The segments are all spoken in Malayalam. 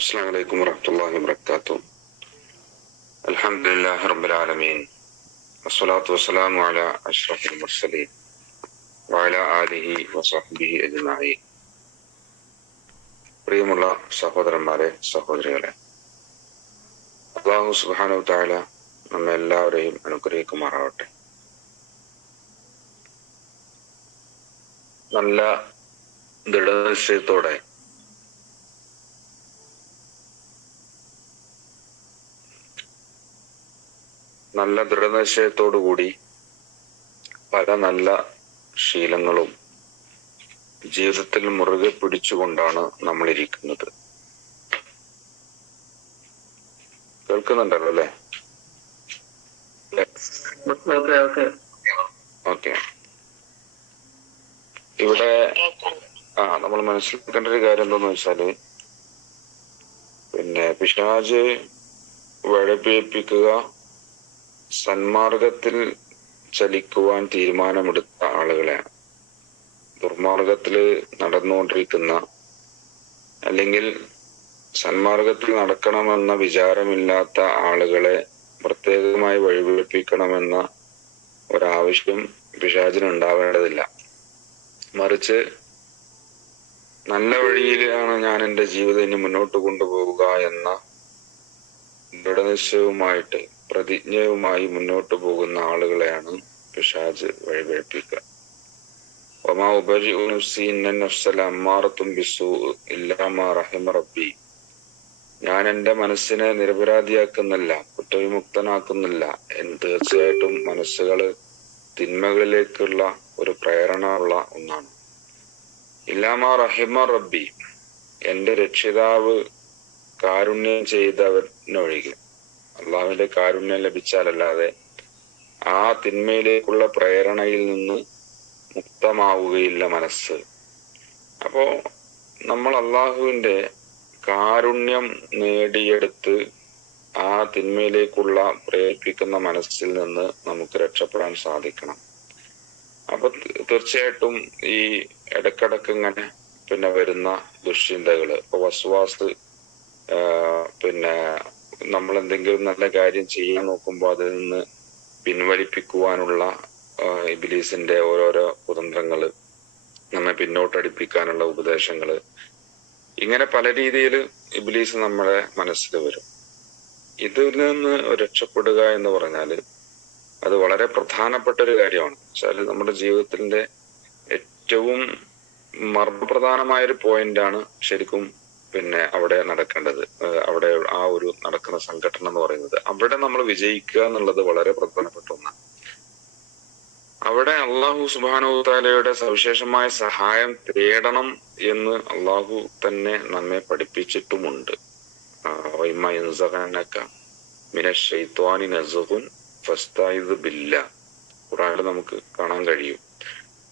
السلام عليكم ورحمة الله وبركاته الحمد لله رب العالمين والصلاة والسلام على أشرف المرسلين وعلى آله وصحبه أجمعين പ്രിയമുള്ള സഹോദരന്മാരെ സഹോദരികളെ അള്ളാഹു സുബാനു താഴ നമ്മെ എല്ലാവരെയും അനുഗ്രഹിക്കുമാറാവട്ടെ നല്ല ദൃഢനിശ്ചയത്തോടെ നല്ല ദൃഢനിശ്ചയത്തോടുകൂടി പല നല്ല ശീലങ്ങളും ജീവിതത്തിൽ മുറുകെ പിടിച്ചുകൊണ്ടാണ് നമ്മൾ ഇരിക്കുന്നത് കേൾക്കുന്നുണ്ടല്ലോ അല്ലേ? ഓക്കെ ഇവിടെ ആ നമ്മൾ മനസ്സിലാക്കേണ്ട ഒരു കാര്യം എന്താന്ന് വെച്ചാൽ പിന്നെ പിശാജ് വഴപ്പിപ്പിക്കുക സന്മാർഗത്തിൽ ചലിക്കുവാൻ തീരുമാനമെടുത്ത ആളുകളെയാണ് ദുർമാർഗത്തിൽ നടന്നുകൊണ്ടിരിക്കുന്ന അല്ലെങ്കിൽ സന്മാർഗത്തിൽ നടക്കണമെന്ന വിചാരമില്ലാത്ത ആളുകളെ പ്രത്യേകമായി വഴിപിഴപ്പിക്കണമെന്ന ഒരാവശ്യം പിശാചിന് ഉണ്ടാവേണ്ടതില്ല മറിച്ച് നല്ല വഴിയിലാണ് ഞാൻ എന്റെ ജീവിതം ഇനി മുന്നോട്ട് കൊണ്ടുപോവുക എന്ന ദൃഢനിശ്ചയവുമായിട്ട് പ്രതിജ്ഞയുമായി മുന്നോട്ടു പോകുന്ന ആളുകളെയാണ് പിശാജ് വഴിപഴിപ്പിക്കുക. ബിസു റഹിമ റബ്ബി. ഞാൻ എന്റെ മനസ്സിനെ നിരപരാധിയാക്കുന്നില്ല കുറ്റവിമുക്തനാക്കുന്നില്ല തീർച്ചയായിട്ടും മനസ്സുകൾ തിന്മകളിലേക്കുള്ള ഒരു പ്രേരണ ഉള്ള ഒന്നാണ് ഇല്ലാമ റഹിമ റബ്ബി എന്റെ രക്ഷിതാവ് കാരുണ്യം ചെയ്തവനൊഴികെ. അള്ളാഹുവിന്റെ കാരുണ്യം ലഭിച്ചാലല്ലാതെ ആ തിന്മയിലേക്കുള്ള പ്രേരണയിൽ നിന്ന് മുക്തമാവുകയില്ല മനസ്സ്. അപ്പോ നമ്മൾ അള്ളാഹുവിന്റെ കാരുണ്യം നേടിയെടുത്ത് ആ തിന്മയിലേക്കുള്ള പ്രേരിപ്പിക്കുന്ന മനസ്സിൽ നിന്ന് നമുക്ക് രക്ഷപ്പെടാൻ സാധിക്കണം. അപ്പൊ തീർച്ചയായിട്ടും ഈ ഇടക്കിടക്ക് ഇങ്ങനെ പിന്നെ വരുന്ന ദുശ്ചിന്തകൾ ഇപ്പൊ വസ്വാസ് പിന്നെ നമ്മൾ എന്തെങ്കിലും നല്ല കാര്യം ചെയ്യാൻ നോക്കുമ്പോൾ അതിൽ നിന്ന് പിൻവലിപ്പിക്കുവാനുള്ള ഇബിലീസിന്റെ ഓരോരോ കുതന്ത്രങ്ങൾ നമ്മെ പിന്നോട്ടടിപ്പിക്കാനുള്ള ഉപദേശങ്ങൾ. ഇങ്ങനെ പല രീതിയിൽ ഇബിലീസ് നമ്മുടെ മനസ്സിൽ വരും. ഇതിൽ നിന്ന് രക്ഷപ്പെടുക എന്ന് പറഞ്ഞാൽ അത് വളരെ പ്രധാനപ്പെട്ട ഒരു കാര്യമാണ്. വെച്ചാൽ നമ്മുടെ ജീവിതത്തിന്റെ ഏറ്റവും മർമ്മപ്രധാനമായ ഒരു പോയിന്റാണ് ശരിക്കും പിന്നെ അവിടെ നടക്കേണ്ടത് അവിടെ ആ ഒരു നടക്കുന്ന സംഘടന എന്ന് പറയുന്നത്. അവിടെ നമ്മൾ വിജയിക്കുക എന്നുള്ളത് വളരെ പ്രധാനപ്പെട്ട ഒന്നാണ് അവിടെ അള്ളാഹു സുബാനു താലയുടെ സവിശേഷമായ സഹായം തേടണം എന്ന് അള്ളാഹു തന്നെ നമ്മെ പഠിപ്പിച്ചിട്ടുമുണ്ട്. ബില്ല. ഖുറാനിൽ നമുക്ക് കാണാൻ കഴിയും.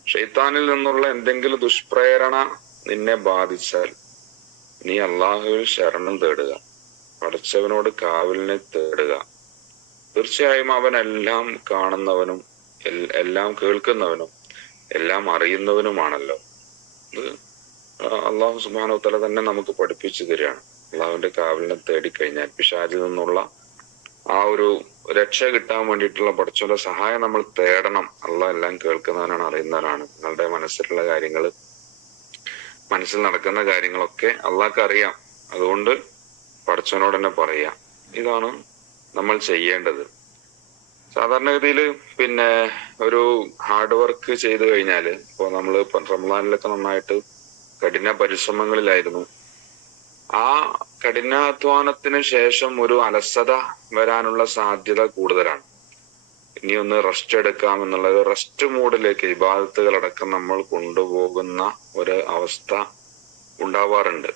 ഷെയ്ത്താനിൽ നിന്നുള്ള എന്തെങ്കിലും ദുഷ്പ്രേരണ നിന്നെ ബാധിച്ചാൽ നീ അള്ളാഹുവിൽ ശരണം തേടുക. പഠിച്ചവനോട് കാവലിനെ തേടുക. തീർച്ചയായും അവൻ എല്ലാം കാണുന്നവനും എല്ലാം കേൾക്കുന്നവനും എല്ലാം അറിയുന്നവനുമാണല്ലോ. ഇത് അള്ളാഹു സുബാനോ തല തന്നെ നമുക്ക് പഠിപ്പിച്ചു തരികയാണ്. അള്ളാഹുവിന്റെ കാവലിനെ തേടിക്കഴിഞ്ഞാൽ പിശാചിൽ നിന്നുള്ള ആ ഒരു രക്ഷ കിട്ടാൻ വേണ്ടിയിട്ടുള്ള പഠിച്ചവന്റെ സഹായം നമ്മൾ തേടണം. അള്ളാഹ് എല്ലാം കേൾക്കുന്നവനാണ് അറിയുന്നവനാണ്. നിങ്ങളുടെ മനസ്സിലുള്ള കാര്യങ്ങൾ മനസ്സിൽ നടക്കുന്ന കാര്യങ്ങളൊക്കെ അള്ളാഹ്ക്ക് അറിയാം അതുകൊണ്ട് പഠിച്ചവനോട് തന്നെ പറയാം. ഇതാണ് നമ്മൾ ചെയ്യേണ്ടത്. സാധാരണഗതിയിൽ പിന്നെ ഒരു ഹാർഡ് വർക്ക് ചെയ്തു കഴിഞ്ഞാൽ ഇപ്പോൾ നമ്മൾ റംലാനിലൊക്കെ നന്നായിട്ട് കഠിന പരിശ്രമങ്ങളിലായിരുന്നു. ആ കഠിനാധ്വാനത്തിന് ശേഷം ഒരു അലസത വരാനുള്ള സാധ്യത കൂടുതലാണ്. ഇനി ഒന്ന് റെസ്റ്റ് എടുക്കാം എന്നുള്ള ഒരു റെസ്റ്റ് മൂഡിലേക്ക് ഇബാദത്തുകളടക്കം നമ്മൾ കൊണ്ടുപോകുന്ന ഒരു അവസ്ഥ ഉണ്ടാവാറുണ്ട്.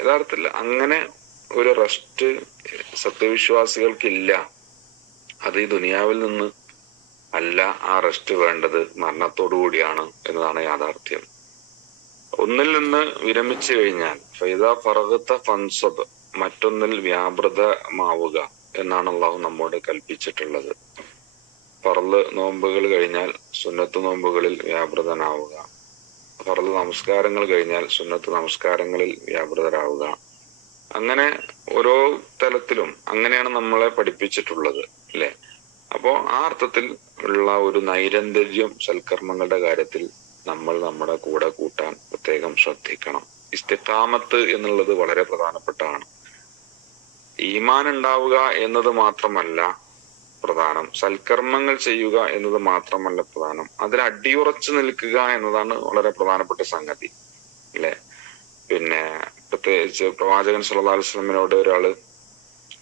യഥാർത്ഥത്തിൽ അങ്ങനെ ഒരു റെസ്റ്റ് സത്യവിശ്വാസികൾക്കില്ല. അത് ഈ ദുനിയാവിൽ നിന്ന് അല്ല ആ റെസ്റ്റ് വേണ്ടത് മരണത്തോടു കൂടിയാണ് എന്നതാണ് യാഥാർത്ഥ്യം. ഒന്നിൽ നിന്ന് വിരമിച്ചു കഴിഞ്ഞാൽ ഫൈദ ഫറഹത്ത ഫൻസബ് മറ്റൊന്നിൽ വ്യാപൃതമാവുക എന്നാണ് അള്ളാഹു നമ്മോട് കൽപ്പിച്ചിട്ടുള്ളത്. ഫറൽ നോമ്പുകൾ കഴിഞ്ഞാൽ സുന്നത്ത് നോമ്പുകളിൽ വ്യാപൃതനാവുക. ഫറൽ നമസ്കാരങ്ങൾ കഴിഞ്ഞാൽ സുന്നത്ത് നമസ്കാരങ്ങളിൽ വ്യാപൃതരാവുക. അങ്ങനെ ഓരോ തലത്തിലും അങ്ങനെയാണ് നമ്മളെ പഠിപ്പിച്ചിട്ടുള്ളത് അല്ലെ? അപ്പോ ആ അർത്ഥത്തിൽ ഉള്ള ഒരു നൈരന്തര്യം സൽക്കർമ്മങ്ങളുടെ കാര്യത്തിൽ നമ്മൾ നമ്മുടെ കൂടെ കൂട്ടാൻ പ്രത്യേകം ശ്രദ്ധിക്കണം. ഇസ്തിഖാമത്ത് എന്നുള്ളത് വളരെ പ്രധാനപ്പെട്ടതാണ്. ഈമാൻ ഉണ്ടാവുക എന്നത് മാത്രമല്ല പ്രധാനം. സൽക്കർമ്മങ്ങൾ ചെയ്യുക എന്നത് മാത്രമല്ല പ്രധാനം. അതിൽ അടിയുറച്ചു നിൽക്കുക എന്നതാണ് വളരെ പ്രധാനപ്പെട്ട സംഗതി. അല്ലെ? പിന്നെ പ്രത്യേകിച്ച് പ്രവാചകൻ സല്ലല്ലാഹു അലുസ്ലമിനോട് ഒരാൾ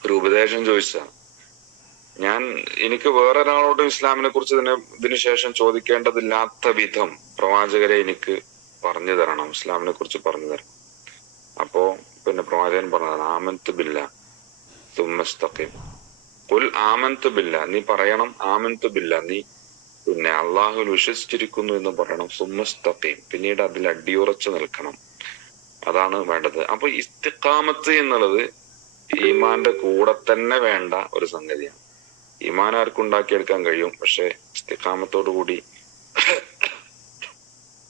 ഒരു ഉപദേശം ചോദിച്ചതാണ്. ഞാൻ എനിക്ക് വേറൊരാളോട് ഇസ്ലാമിനെ കുറിച്ച് ഇതിന് ഇതിനു ശേഷം ചോദിക്കേണ്ടതില്ലാത്ത വിധം പ്രവാചകരെ എനിക്ക് പറഞ്ഞു തരണം ഇസ്ലാമിനെ കുറിച്ച് പറഞ്ഞു തരണം. അപ്പോ പിന്നെ പ്രവാചകൻ പറഞ്ഞതാണ് ആമത്ത് ബില്ല തുമ്മസ്തഖിം കുൽ ആമൻതു ബില്ല നീ പറയണം ആമൻതു ബില്ല. നീ പിന്നെ അള്ളാഹുൽ വിശ്വസിച്ചിരിക്കുന്നു എന്ന് പറയണം. സുമ്മസ്തഖീം പിന്നീട് അതിൽ അടിയുറച്ചു നിൽക്കണം. അതാണ് വേണ്ടത്. അപ്പൊ ഇസ്തിഖാമത്ത് എന്നുള്ളത് ഈമാന്റെ കൂടെ തന്നെ വേണ്ട ഒരു സംഗതിയാണ്. ഈമാൻ ആർക്കും ഉണ്ടാക്കിയെടുക്കാൻ കഴിയും പക്ഷെ ഇസ്തിഖാമത്തോടു കൂടി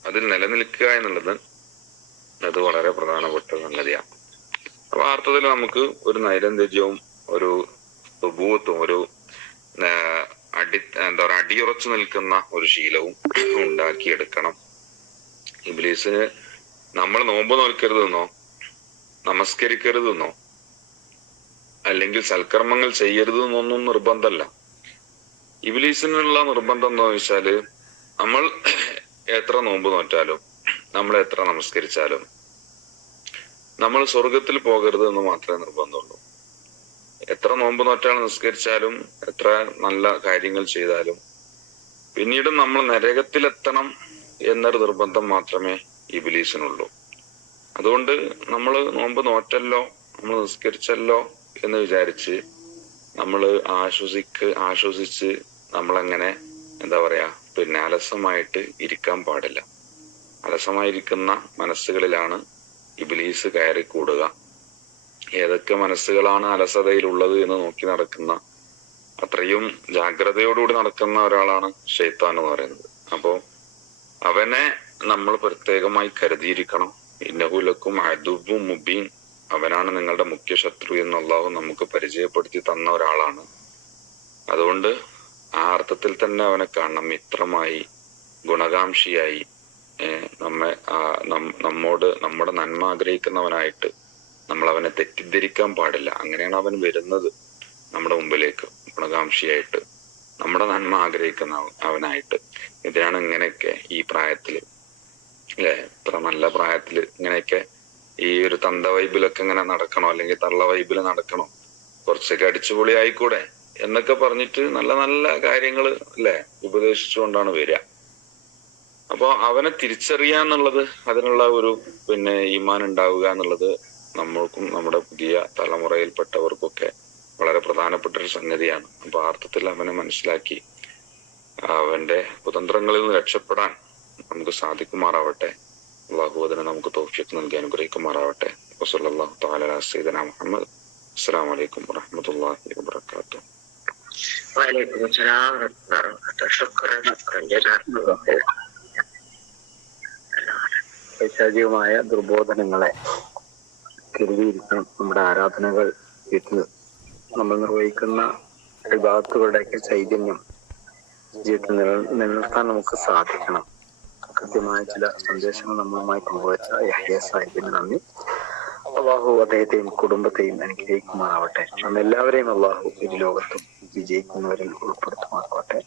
അതിൽ നിലനിൽക്കുക എന്നുള്ളത് അത് വളരെ പ്രധാനപ്പെട്ട സംഗതിയാണ്. അപ്പൊ ആർത്ഥത്തിൽ നമുക്ക് ഒരു നൈരന്തര്യവും ഒരു സുബൂത്തും ഒരു അടി എന്താ പറയുക അടിയുറച്ചു നിൽക്കുന്ന ഒരു ശീലവും ഉണ്ടാക്കിയെടുക്കണം. ഇബ്ലീസിന് നമ്മൾ നോമ്പ് നോൽക്കരുതെന്നോ നമസ്കരിക്കരുതെന്നോ അല്ലെങ്കിൽ സൽക്കർമ്മങ്ങൾ ചെയ്യരുതെന്നൊന്നും നിർബന്ധമല്ല. ഇബിലീസിനുള്ള നിർബന്ധം എന്താ വെച്ചാൽ നമ്മൾ എത്ര നോമ്പ് നോറ്റാലും നമ്മൾ എത്ര നമസ്കരിച്ചാലും നമ്മൾ സ്വർഗത്തിൽ പോകരുത് എന്ന് മാത്രമേ നിർബന്ധമുള്ളൂ. എത്ര നോമ്പ് നോറ്റാൾ നിസ്കരിച്ചാലും എത്ര നല്ല കാര്യങ്ങൾ ചെയ്താലും. പിന്നീട് നമ്മൾ നരകത്തിലെത്തണം എന്നൊരു നിർബന്ധം മാത്രമേ ഇബിലീസിനുള്ളൂ. അതുകൊണ്ട് നമ്മൾ നോമ്പ് നോറ്റല്ലോ നമ്മൾ നിസ്കരിച്ചല്ലോ എന്ന് വിചാരിച്ച് നമ്മൾ ആശ്വസിക്ക് ആശ്വസിച്ച് നമ്മളങ്ങനെ എന്താ പറയാ പിന്നെ അലസമായിട്ട് ഇരിക്കാൻ പാടില്ല. അലസമായിരിക്കുന്ന മനസ്സുകളിലാണ് ഇബിലീസ് കയറി കൂടുക ഏതൊക്കെ മനസ്സുകളാണ് അലസതയിലുള്ളത് എന്ന് നോക്കി നടക്കുന്ന അത്രയും ജാഗ്രതയോടുകൂടി നടക്കുന്ന ഒരാളാണ് ഷെയ്ത്താൻ എന്ന് പറയുന്നത്. അപ്പോ അവനെ നമ്മൾ പ്രത്യേകമായി കരുതിയിരിക്കണം. ഇന്നഹുലക്കും അദുബും മുബീൻ. അവനാണ് നിങ്ങളുടെ മുഖ്യ ശത്രു എന്ന് അള്ളാഹു നമുക്ക് പരിചയപ്പെടുത്തി തന്ന ഒരാളാണ്. അതുകൊണ്ട് ആ അർത്ഥത്തിൽ തന്നെ അവനെ കാണണം. മിത്രമായി ഗുണകാംക്ഷിയായി നമ്മെ നമ്മോട് നമ്മുടെ നന്മ ആഗ്രഹിക്കുന്നവനായിട്ട് നമ്മൾ അവനെ തെറ്റിദ്ധരിക്കാൻ പാടില്ല. അങ്ങനെയാണ് അവൻ വരുന്നത് നമ്മുടെ മുമ്പിലേക്ക് ഗുണകാംക്ഷിയായിട്ട് നമ്മുടെ നന്മ ആഗ്രഹിക്കുന്ന അവനായിട്ട്. ഇതിനാണ് ഇങ്ങനെയൊക്കെ ഈ പ്രായത്തിൽ അല്ലെ? ഇത്ര നല്ല പ്രായത്തിൽ ഇങ്ങനെയൊക്കെ ഈ ഒരു തന്ത വൈബിലൊക്കെ ഇങ്ങനെ നടക്കണോ? അല്ലെങ്കിൽ തള്ള വൈബിൽ നടക്കണോ? കുറച്ചൊക്കെ അടിച്ചുപൊളി ആയിക്കൂടെ എന്നൊക്കെ പറഞ്ഞിട്ട് നല്ല നല്ല കാര്യങ്ങൾ അല്ലെ? ഉപദേശിച്ചുകൊണ്ടാണ് വരിക. അപ്പോൾ അവനെ തിരിച്ചറിയാന്നുള്ളത് അതിനുള്ള ഒരു പിന്നെ ഈമാൻ ഉണ്ടാവുക എന്നുള്ളത് നമ്മൾക്കും നമ്മുടെ പുതിയ തലമുറയിൽപ്പെട്ടവർക്കൊക്കെ വളരെ പ്രധാനപ്പെട്ട ഒരു സംഗതിയാണ് അപ്പൊ ആ അർത്ഥത്തിൽ അവനെ മനസ്സിലാക്കി അവന്റെ കുതന്ത്രങ്ങളിൽ നിന്ന് രക്ഷപ്പെടാൻ നമുക്ക് സാധിക്കുമാറാവട്ടെ അള്ളാഹു അതിനെ നമുക്ക് തോഫിക്ക് നൽകി അനുഗ്രഹിക്കുമാറാവട്ടെ വസല്ലാഹു താല സീദന മുഹമ്മദ് അസ്സാം വലൈക്കും വറഹമത്തല്ലാഹി വാബർക്കാത്തു وعليكم السلام ورحمة الله وبركاته شكرا شكرا جزاكم الله خير പൈശാചികമായ ദുർബോധനങ്ങളെ കരുതിയിരിക്കണം നമ്മുടെ ആരാധനകൾ വീട്ടിൽ നമ്മൾ നിർവഹിക്കുന്ന വിഭാഗത്തുകളുടെയൊക്കെ ചൈതന്യം ജീവിതത്തിൽ നില നിലനിർത്താൻ നമുക്ക് സാധിക്കണം. കൃത്യമായ ചില സന്ദേശങ്ങൾ നമ്മളുമായി പങ്കുവച്ച യഹ്യ സാഹിബിന് നന്ദി. അള്ളാഹു അദ്ദേഹത്തെയും കുടുംബത്തെയും അനുഗ്രഹിക്കുമാറാവട്ടെ. നമ്മ എല്ലാവരെയും അള്ളാഹു ഈ ലോകത്തും വിജയിക്കുന്നവരിൽ ഉൾപ്പെടുത്തുമാറാവട്ടെ.